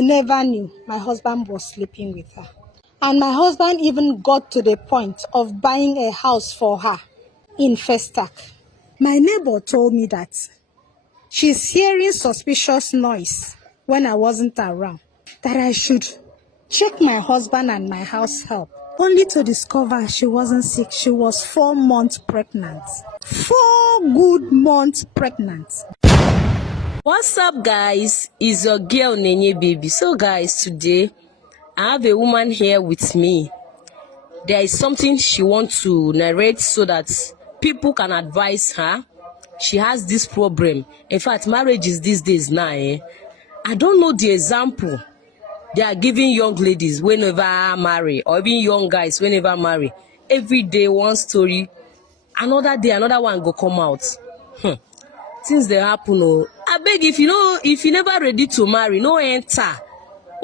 I never knew my husband was sleeping with her. And my husband even got to the point of buying a house for her in Festac. My neighbor told me that she's hearing suspicious noise when I wasn't around, that I should check my husband and my house help, only to discover she wasn't sick. She was 4 months pregnant. 4 good months pregnant. What's up, guys? It's your girl Nenye Baby. So guys, today I have a woman here with me. There is something she wants to narrate so that people can advise her. She has this problem. In fact, marriage is these days now. I don't know the example they are giving young ladies whenever marry, or even young guys whenever marry. Every day one story, another day another one go come out. Things they happen. Oh, I beg, if you never ready to marry, no enter.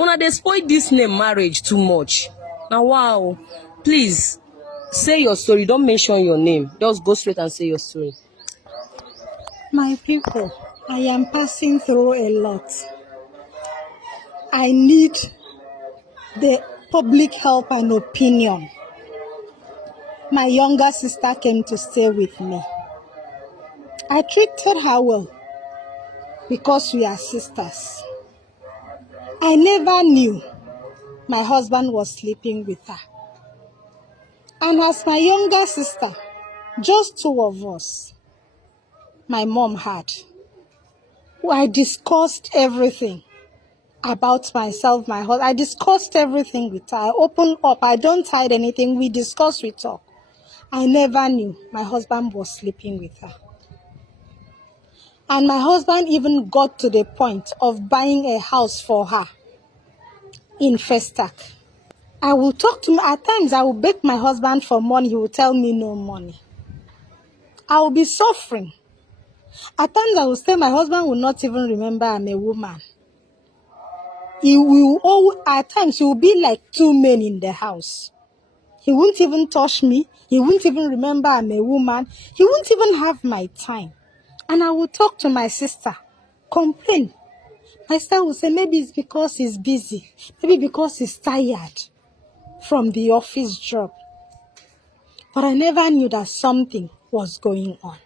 Una dey spoil this name marriage too much. Now wow, please say your story. Don't mention your name. Just go straight and say your story. My people, I am passing through a lot. I need the public help and opinion. My younger sister came to stay with me. I treated her well because we are sisters. I never knew my husband was sleeping with her. And as my younger sister, just 2 of us, my mom had. I discussed everything about myself, my husband. I discussed everything with her. I opened up. I don't hide anything. We discuss, we talk. I never knew my husband was sleeping with her. And my husband even got to the point of buying a house for her in Festac. I will talk to him. At times, I will beg my husband for money. He will tell me no money. I will be suffering. At times, I will say my husband will not even remember I'm a woman. At times, he will be like 2 men in the house. He won't even touch me. He won't even remember I'm a woman. He won't even have my time. And I will talk to my sister, complain. My sister will say maybe it's because he's busy. Maybe because he's tired from the office job. But I never knew that something was going on.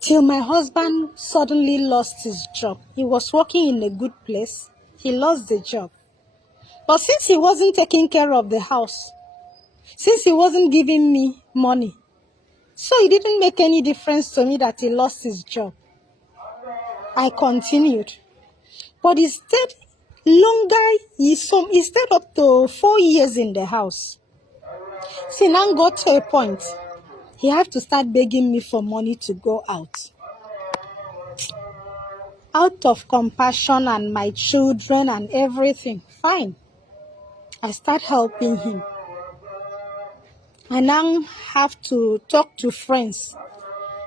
Till my husband suddenly lost his job. He was working in a good place. He lost the job. But since he wasn't taking care of the house, since he wasn't giving me money, so it didn't make any difference to me that he lost his job. I continued. But he stayed up to 4 years in the house. See, now got to a point, he had to start begging me for money to go out. Out of compassion and my children and everything, fine. I start helping him. I now have to talk to friends.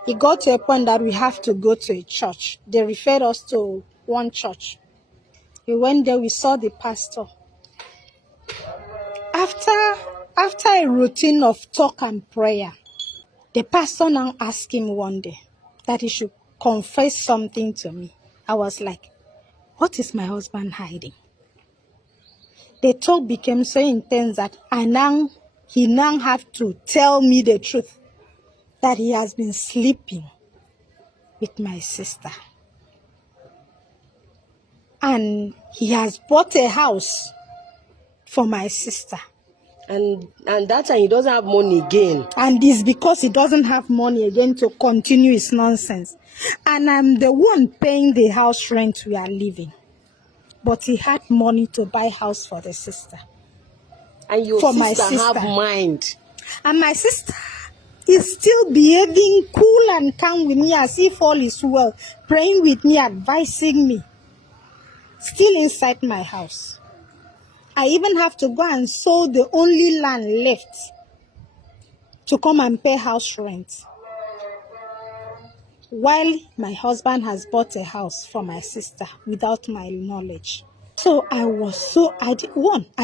It got to a point that we have to go to a church. They referred us to one church. We went there, we saw the pastor. After a routine of talk and prayer, the pastor now asked him one day that he should confess something to me. I was like, what is my husband hiding? The talk became so intense that he now have to tell me the truth, that he has been sleeping with my sister. And he has bought a house for my sister. And that time he doesn't have money again. And it's because he doesn't have money again to continue his nonsense. And I'm the one paying the house rent we are living. But he had money to buy house for the sister. And your sister have mind. And my sister is still behaving cool and calm with me as if all is well. Praying with me, advising me. Still inside my house. I even have to go and sell the only land left to come and pay house rent. While my husband has bought a house for my sister without my knowledge. So I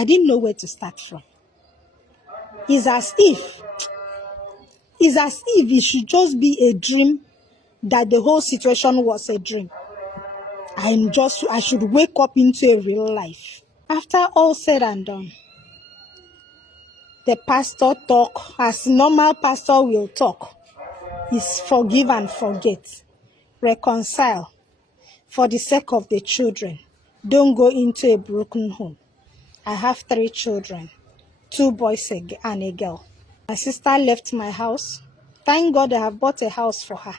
didn't know where to start from. It's as if it should just be a dream, that the whole situation was a dream. I should wake up into a real life. After all said and done, the pastor talk as normal pastor will talk is forgive and forget, reconcile for the sake of the children. Don't go into a broken home. I have 3 children, 2 boys and a girl. My sister left my house. Thank God I have bought a house for her.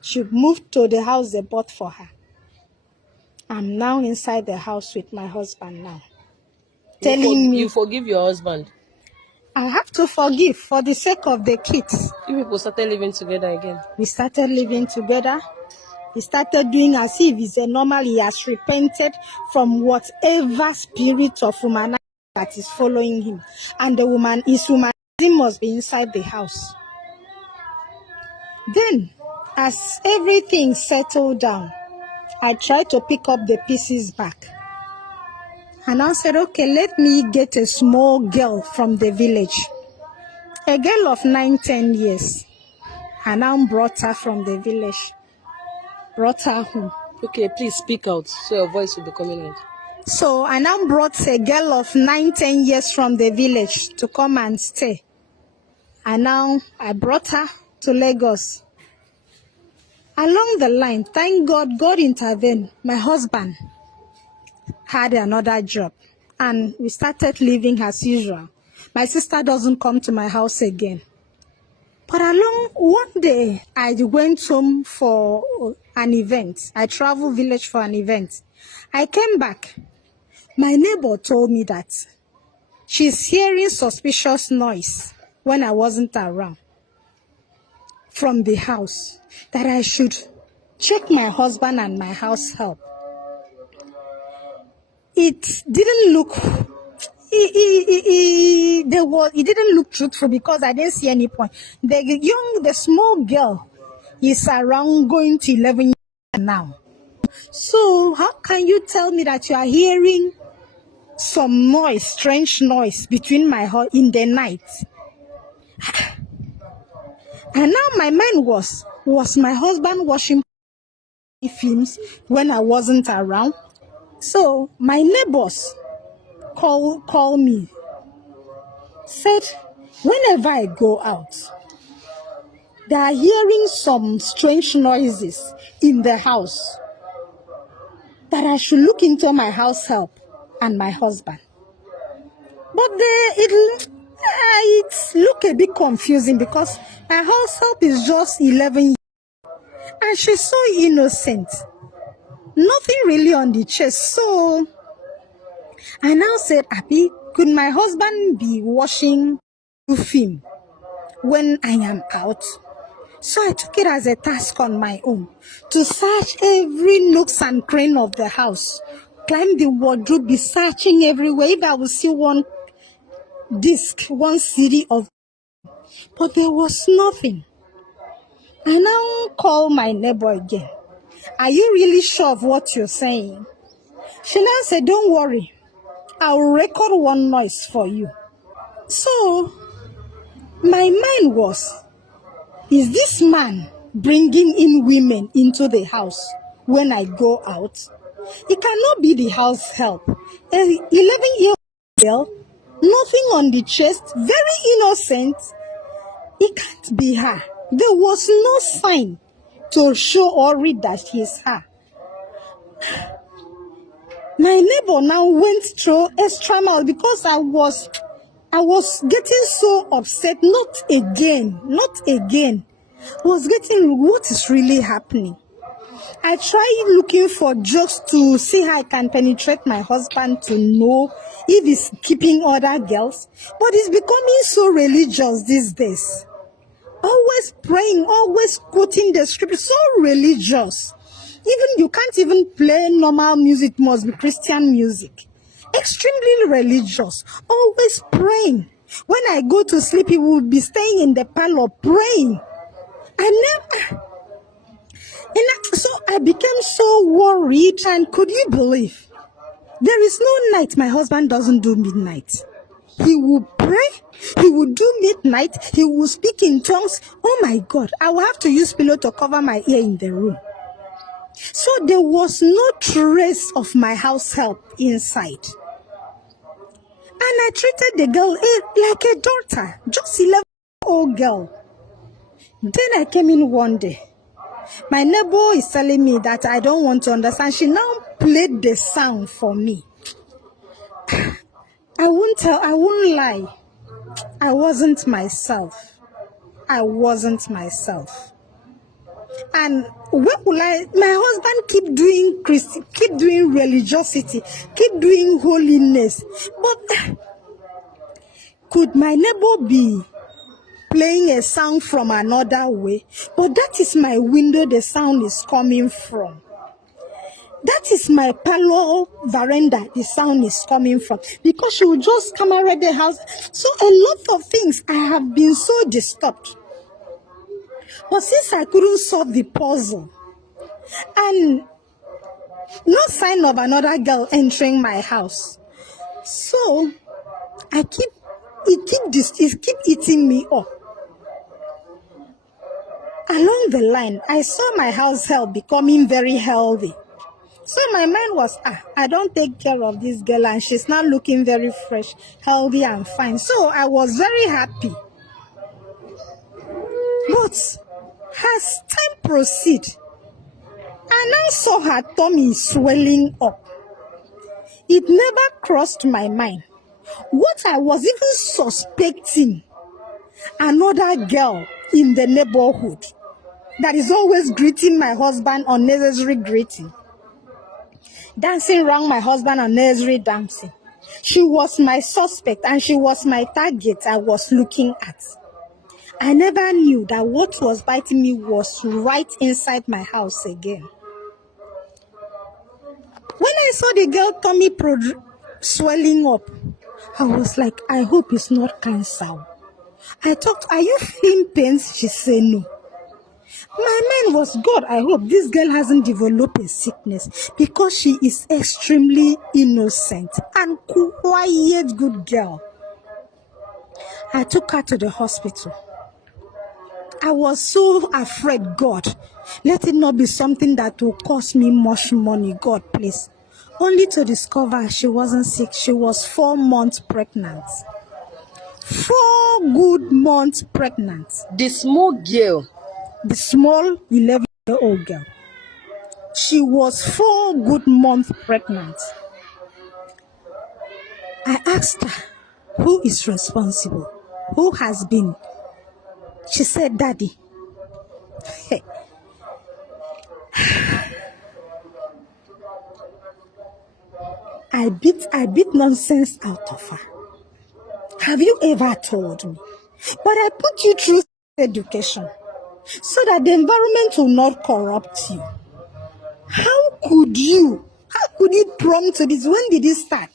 She moved to the house they bought for her. I'm now inside the house with my husband now. You forgive your husband? I have to forgive for the sake of the kids. You people started living together again? We started living together. He started doing as if it's a normal. He has repented from whatever spirit of womanizing that is following him. And his womanizing must be inside the house. Then, as everything settled down, I tried to pick up the pieces back. And I said, okay, let me get a small girl from the village. A girl of 9-10 years. And I brought her from the village. Brought her home. Okay, please speak out so your voice will be coming out. So I now brought a girl of 9-10 years from the village to come and stay. And now I brought her to Lagos. Along the line, thank God, God intervened. My husband had another job and we started living as usual. My sister doesn't come to my house again. But along one day, I went home for an event. I traveled village for an event. I came back. My neighbor told me that she's hearing suspicious noise when I wasn't around from the house, that I should check my husband and my house help. It didn't look it didn't look truthful because I didn't see any point. The small girl is around going to 11 years now. So how can you tell me that you are hearing some noise, strange noise between in the night? And now my mind was my husband watching films when I wasn't around? So my neighbors call me, said whenever I go out, they are hearing some strange noises in the house, that I should look into my house help and my husband. But it look a bit confusing because my house help is just 11 years and she's so innocent. Nothing really on the chest. So I now said, Abby, could my husband be watching film when I am out? So I took it as a task on my own to search every nooks and cranny of the house, climb the wardrobe, be searching everywhere. If I would see one disc, one CD of, but there was nothing. I now call my neighbor again. Are you really sure of what you're saying? She now said, don't worry, I'll record one noise for you. So my mind was, is this man bringing in women into the house when I go out? It cannot be the house help. An 11-year-old girl, nothing on the chest, very innocent. It can't be her. There was no sign to show or read that he's her. My neighbor now went through extra mile because I was getting so upset. Not again. I was getting, what is really happening? I tried looking for jokes to see how I can penetrate my husband to know if he's keeping other girls. But he's becoming so religious these days. Always praying, always quoting the scripture, so religious. Even you can't even play normal music, it must be Christian music. Extremely religious, always praying. When I go to sleep, he will be staying in the parlor praying. So I became so worried, and could you believe? There is no night my husband doesn't do midnight. He will pray, he will do midnight, he will speak in tongues. Oh my God, I will have to use pillow to cover my ear in the room. So there was no trace of my house help inside. And I treated the girl like a daughter, just 11-year-old girl. Then I came in one day. My neighbor is telling me that I don't want to understand. She now played the sound for me. I won't lie. I wasn't myself. And what will my husband keep doing religiosity, keep doing holiness. But could my neighbor be playing a sound from another way? But that is my window the sound is coming from. That is my parlor veranda the sound is coming from. Because she will just come around the house. So a lot of things I have been so disturbed. But since I couldn't solve the puzzle, and no sign of another girl entering my house, so it keep eating me up. Along the line, I saw my house help becoming very healthy. So my mind was, I don't take care of this girl and she's now looking very fresh, healthy and fine. So I was very happy. But as time proceed, I now saw her tummy swelling up. It never crossed my mind. What I was even suspecting, another girl in the neighborhood that is always greeting my husband unnecessary greeting, dancing around my husband unnecessary dancing. She was my suspect and she was my target I was looking at. I never knew that what was biting me was right inside my house again. When I saw the girl tummy swelling up, I was like, I hope it's not cancer. I talked, are you feeling pains? She said no. My mind was, God, I hope this girl hasn't developed a sickness, because she is extremely innocent and quiet good girl. I took her to the hospital. I was so afraid, God, let it not be something that will cost me much money, God, please. Only to discover she wasn't sick. She was 4 months pregnant. 4 good months pregnant. The small girl. The small 11-year-old girl. She was 4 good months pregnant. I asked her, who is responsible? Who has been? She said, Daddy. I beat nonsense out of her. Have you ever told me? But I put you through education so that the environment will not corrupt you. How could you prompt to this? When did it start?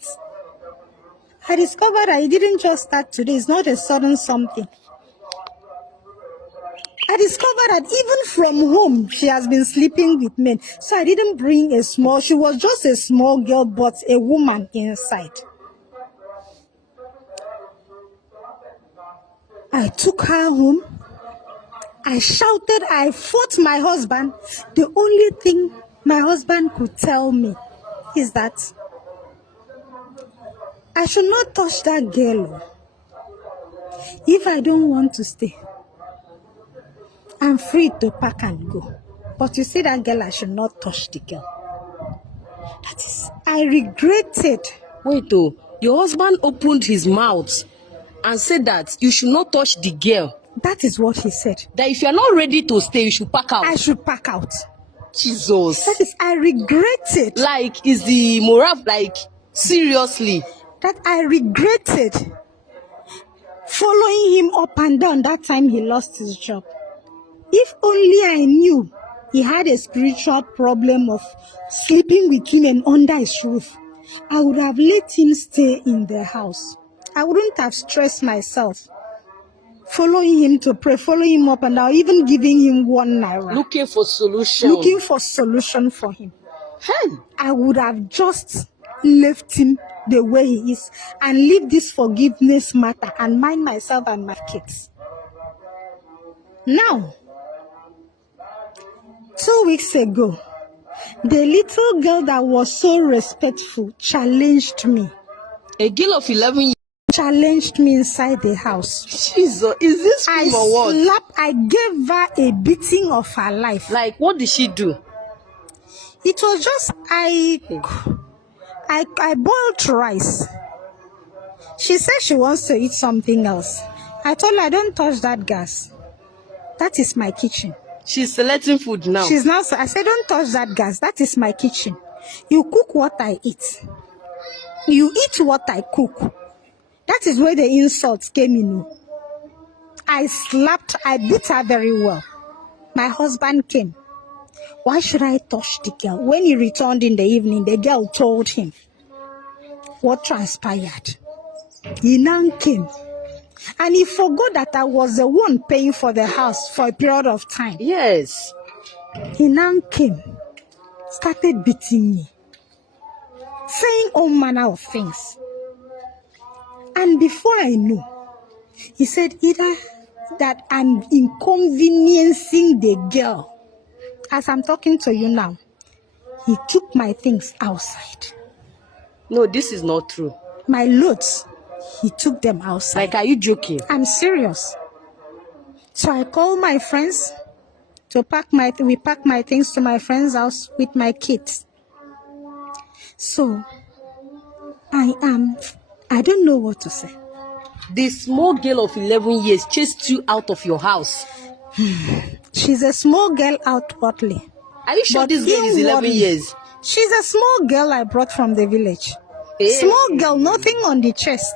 I discovered that it didn't just start today. It's not a sudden something. I discovered that even from home, she has been sleeping with men. So I didn't bring she was just a small girl, but a woman inside. I took her home. I shouted, I fought my husband. The only thing my husband could tell me is that I should not touch that girl. If I don't want to stay, I'm free to pack and go. But you see that girl, I should not touch the girl. That is, I regretted. Wait, your husband opened his mouth and said that you should not touch the girl. That is what he said. That if you're not ready to stay, you should pack out. I should pack out. Jesus. That is, I regretted. Like, is the moral, like, seriously? That I regretted following him up and down that time he lost his job. If only I knew he had a spiritual problem of sleeping with women under his roof, I would have let him stay in the house. I wouldn't have stressed myself following him to pray, following him up and down, even giving him 1 naira. Looking for solution. Looking for solution for him. Hey. I would have just left him the way he is and leave this forgiveness matter and mind myself and my kids. Now, 2 weeks ago, The little girl that was so respectful challenged me. A girl of 11 years. Challenged me inside the house. Jesus, is this film or what? I gave her a beating of her life. Like, what did she do? It was just, I boiled rice. She said she wants to eat something else. I told her, don't touch that gas. That is my kitchen. She's selecting food now. I said, don't touch that gas. That is my kitchen. You cook what I eat. You eat what I cook. That is where the insults came in. I beat her very well. My husband came. Why should I touch the girl? When he returned in the evening, the girl told him what transpired. He now came. And he forgot that I was the one paying for the house for a period of time. Yes. He now came, started beating me, saying all manner of things. And before I knew, he said either that I'm inconveniencing the girl. As I'm talking to you now, he took my things outside. No, this is not true. My loads, he took them outside. Like, are you joking? I'm serious. So I called my friends to we pack my things to my friend's house with my kids. So I don't know what to say. The small girl of 11 years chased you out of your house. She's a small girl outwardly. Are you sure this girl is 11 years? She's a small girl I brought from the village. Hey. Small girl, nothing on the chest.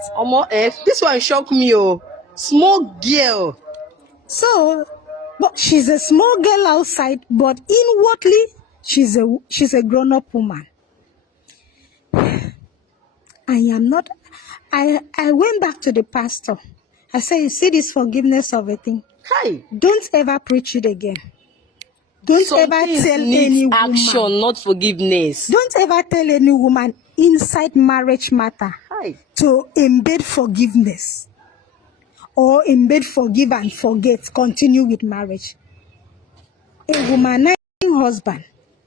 This one shocked me. Oh, small girl. So, but she's a small girl outside, but inwardly, she's a grown-up woman. I went back to the pastor. I said, you see this forgiveness of a thing? Hi. Don't ever preach it again. Don't ever tell any woman. Action, not forgiveness. Don't ever tell any woman inside marriage matter to embed forgiveness or embed forgive and forget, continue with marriage. A womanizing husband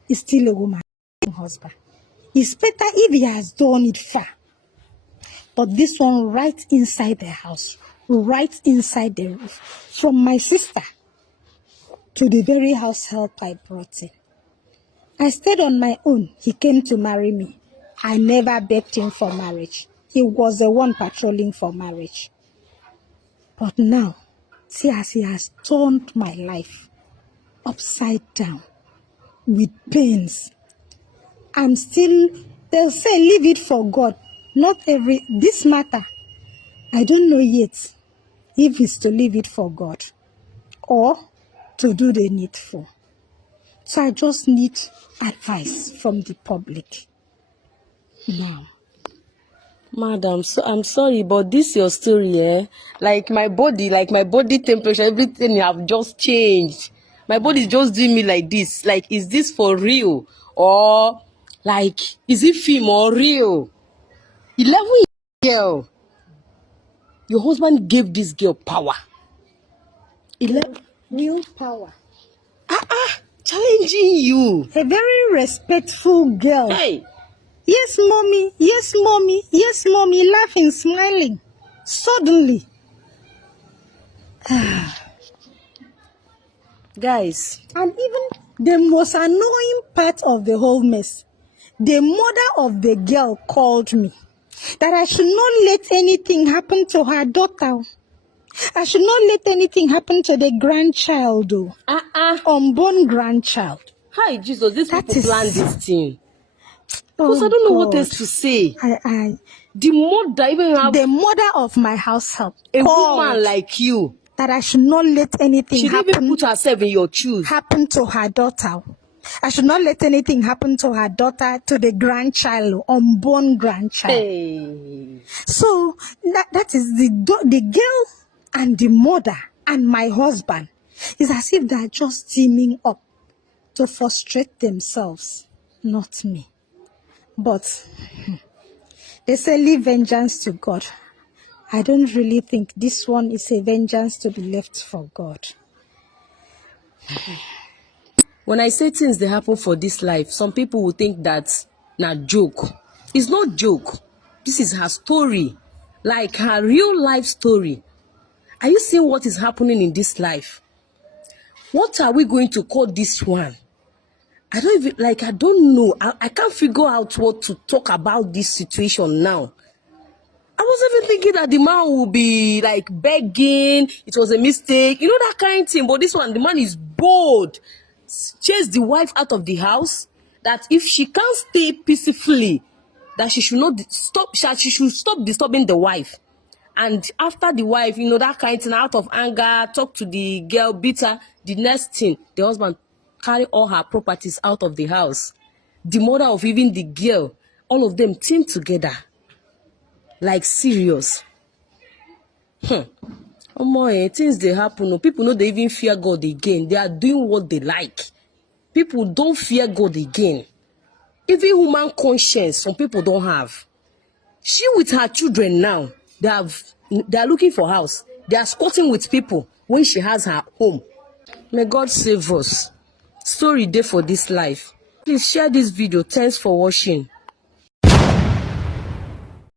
is still a womanizing husband. It's better if he has done it far. But this one right inside the house, right inside the roof, from my sister to the very house help I brought in. I stayed on my own. He came to marry me. I never begged him for marriage. He was the one patrolling for marriage. But now, see as he has turned my life upside down with pains. I'm still, they'll say, leave it for God. This matter, I don't know yet if it's to leave it for God or to do the needful. So I just need advice from the public now. Madam, so I'm sorry, but this your story, eh? Like my body temperature, everything have just changed. My body is just doing me like this. Like, is this for real? Or, like, is it film or real? 11 girl. Your husband gave this girl power. 11 new power. Challenging you. A very respectful girl. Hey. Yes, mommy. Yes, mommy. Yes, mommy. Laughing, smiling. Suddenly. Guys. And even the most annoying part of the whole mess, the mother of the girl called me that I should not let anything happen to her daughter. I should not let anything happen to the grandchild, unborn grandchild. Hi, Jesus, these people plan this thing. Because I don't know what else to say. The mother, even have the mother of my house help, a woman like you, that I should not let anything happen. She didn't put herself in your shoes. Happen to her daughter. I should not let anything happen to her daughter, to the grandchild, unborn grandchild. Hey. So that is the girl and the mother and my husband. It's as if they're just teaming up to frustrate themselves, not me. But they say leave vengeance to God. I don't really think this one is a vengeance to be left for God. When I say things they happen for this life, some people will think that na joke. It's not joke. This is her story, like her real life story. Are you seeing what is happening in this life? What are we going to call this one? I don't know. I can't figure out what to talk about this situation now. I was even thinking that the man will be like begging, it was a mistake, you know, that kind of thing. But this one, the man is bold, chase the wife out of the house, that if she can't stay peacefully, that she should not stop, she should stop disturbing the wife. And after the wife, you know, that kind of thing, out of anger, talk to the girl, beat her. The next thing, the husband carry all her properties out of the house. The mother of even the girl, all of them team together. Like serious. Things they happen. People know they even fear God again. They are doing what they like. People don't fear God again. Even human conscience, some people don't have. She with her children now, they are looking for house. They are squatting with people when she has her home. May God save us. Story day for this life. Please share this video. Thanks for watching.